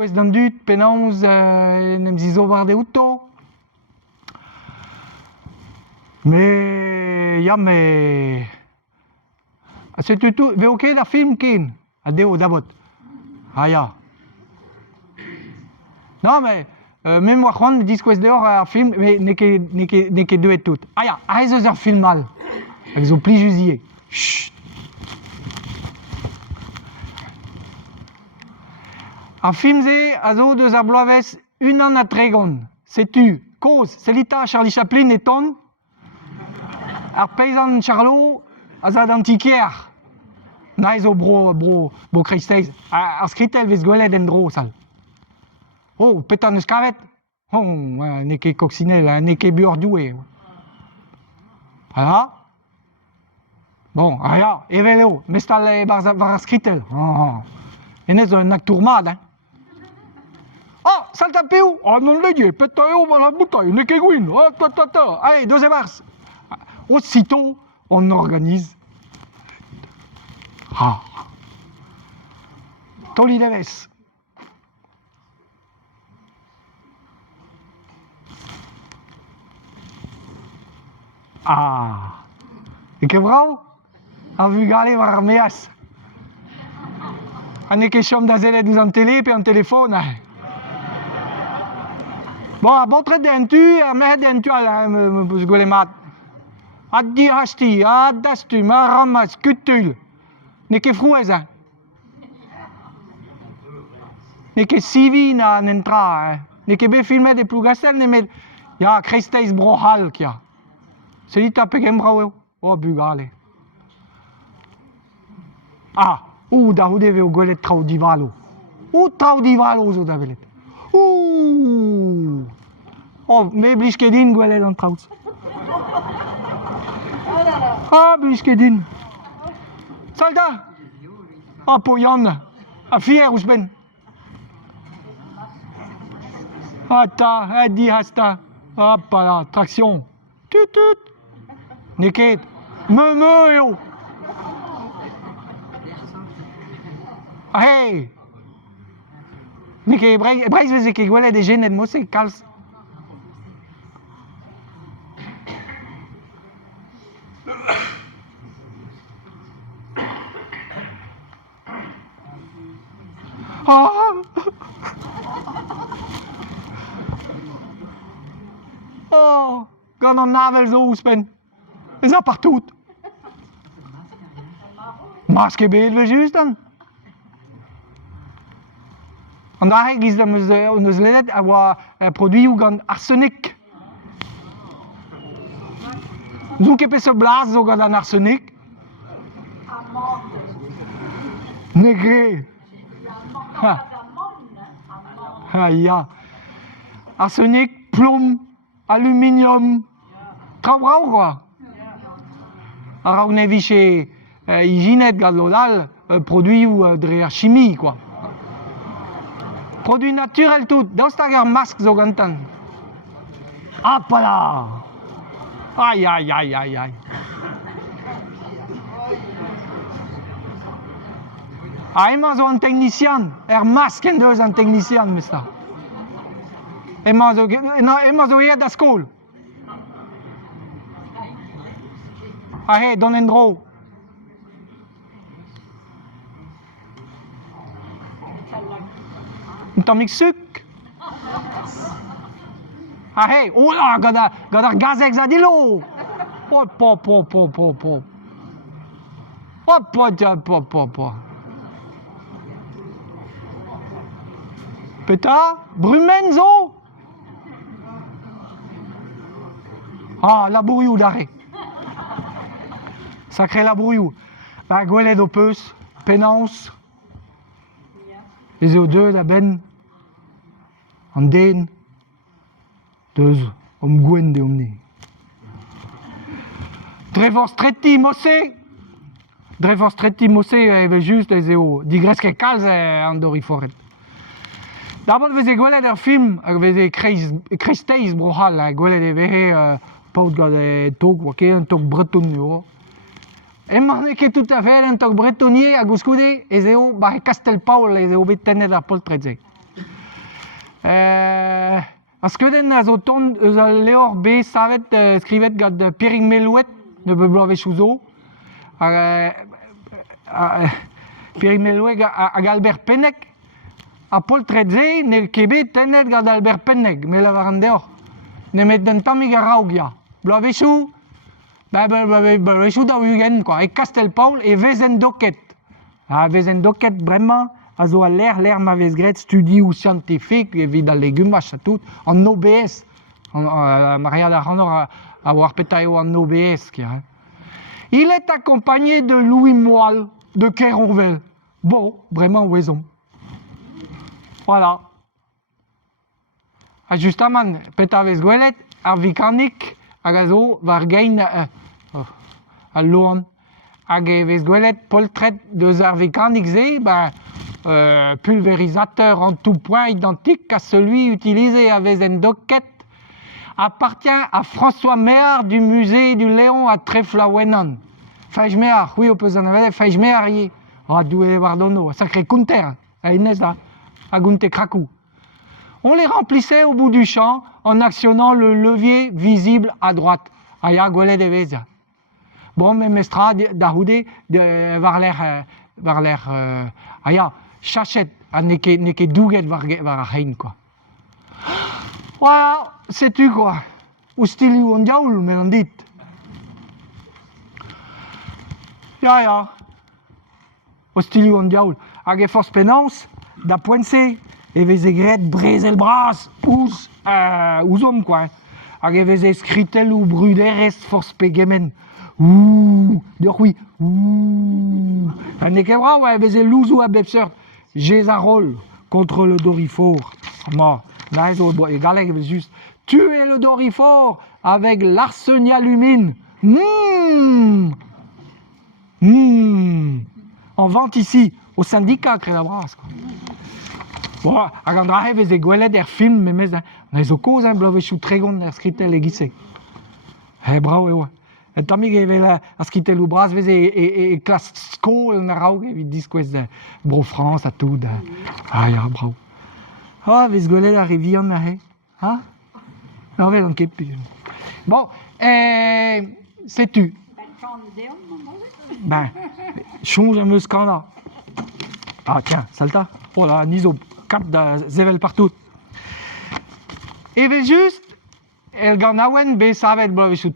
Quest d'an dut, penaos, nem zizo war de auto. Mais, ja, mais... C'est tout, ve ok da film ken? Adeo, d'abord. Ah, ja. Non, mais, même moi, Juan, me dis quest dehors un film, mais n'est que deux et tout. Ah, ja, a un film mal. Avec os pli jusier. Chut. A film ze, a zo deus ar bloavezh unan a tregon. Setu, koz, selita Charlie Chaplin et ton, ar pezan Charlot, a zad antikier. Na zo bro kreisteiz. Ar skritel vez gwelet en dro, sal. Oh, petan eus kavet. Oh, ne ket koksinel, ne ket buordoue. Ah? Bon, ah ja, eveleo, mestal war ar skritel. Oh. Enez un aktourmad, hein. Oh, salta peu. Oh, non legge, peta eo va la bouteille, ne ket gwin. Oh, ta. Allez, 2 mars. Aussitôt, on organise. Ah. Toli deves. Ah. E ket vrao? A vu gale war ar meas. A ne ket chom da zelet ouz an tele pe an telefon. Bon, a bontret den tu, a mehet den tu al eus gwelet a di hasti, a dastum, a ramaz, kutul. Ne ket frouez, hein. Ne ket sivi na nentra, hein. Ne ket bet filmet e plougastel, ne met... Ya, kreisteiz brohal, kia. Selit a pegen brao eo. Oh, bugale. Ah, da houde veo gwelet trao divalo. Trao divalo zo da velet. Oh, me blij ket din gwelet an traoz. Ah, blij ket din. Salta! Ah, po yann. A fier ouz ben. Ah, ta, di hasta. Ah, pala, traction. Tut. Ne ket. Me eo. Ah, hey! Ne ket breiz veze ket gwelet e genet mose kalz. Oh, gant an navel zo ouzpen. Ez a partout. Maske bet ve just an. An da heg giz am eus ledet a oa produioù gant arsenik. Zou ket pe se blaz zo gant an arsenik. Ne ket. Ah, ya. Arsenik, plomb, aluminium, tra brao, quoi. A raout ne viche higinet gant lodal, produioù dre ar chimie, quoi. Produit naturel tout, daoust hag ar mask zo gantan. Ah, pala. Ai. Ah, emañ zo an technician, mask en deus an technician, mesta. Emañ zo eet da skol. Ah, he, don en dro. Un tammig suk. Ah, he, gant ar gazeg zadilo. Po. Peta, brumen zo. Ah, labourioù dare. Sacré labourioù. Ba gwelet o peus, penaos. Ez eo deud a ben. An den. Deus, gwen de omne. Drevor streti mose. Eve just ez eo digresk kalz an dori foret. D'abord veze gwelet ar film, veze kreisteiz brohal, gwelet e vehe paout gant tog, oa ket un tog breton eo. Emañ ne ket tout a fel un tog bretonier a gouskoude ez eo Castelpaol ez eo bet tennet ar poltred zeg. Askeuden a zo ton eus al leor B savet skrivet gant Pierring Melouet ne be bloavezhioù zo. Pierring Melouet hag Albert Pennek. A Paul Tredze ne kebet tennet gant Albert Pennek, me la war an deoc'h. Ne met den tammig a raogia. Bloavezhioù, bloavezhioù da ugen, quoi. E Castel Paul e Vezen Doket. Vezen Doket bremañ, a zo a l'air ma vez gret studi ou scientifique, evit al legum vach a tout, en OBS. Maria da Ranor a war petaio en OBS. Il est accompagné de Louis Moal de Kéronvel. Bon, vraiment ouezon. Voilà. Justement, petavez gwelet, ar vikanik, hag a zo var gein al loan. Hag vez gwelet poltret deus ar vikanik ze, pulvérisateur en tout point identique à celui utilisé à Vezendoket, appartient à François Méhard du musée du Léon à Treflawenan. Fèj Méhard, oui, au pesan avede, Fèj Méhard ye. Ah, doué Wardono, sacré counter, à Inès là, à Gunte Krakou. On les remplissait au bout du champ en actionnant le levier visible à droite. Aya gwele de veza. Bon, mais mestra d'ahoude var l'air aya chachette a neke douget var a hein quoi. Voilà, sais-tu quoi? Ou stili on diaoul, mais on dit. Ya. Au stili on diaoul. Hag e force penance, da poense, e vez e gret brezel bras, ouzom quoi. Hag e vez e skritel ou bruderez force pegemen. Ouh, diolch oui. Ouh. Ne ket bra, ouais, vez e louzou a bepseur. Gézarol contre le Dorifort. Moi, là, et galek vez juste tuer le Dorifort avec l'arsenialumine. En vente ici, au syndicat Crédabras. Voilà, hag an dra vez e gwelet er film, memez, on a zo koz, bloavezhioù tregont er skritel e gise. Bravo, ouais. Et tamig e vel a skritel ou bras vez e klas skol na raoug evit diskwez bro France a tout. Ya, bravo. Vez gwelet a revian na he. Non, vel an ket. Bon, sais-tu? Chonge un meus kanañ. Ah, tiens, salta. Oh là, nizo, cap da zevel partout. Et vez just, el gant awen be savet bloavezhioù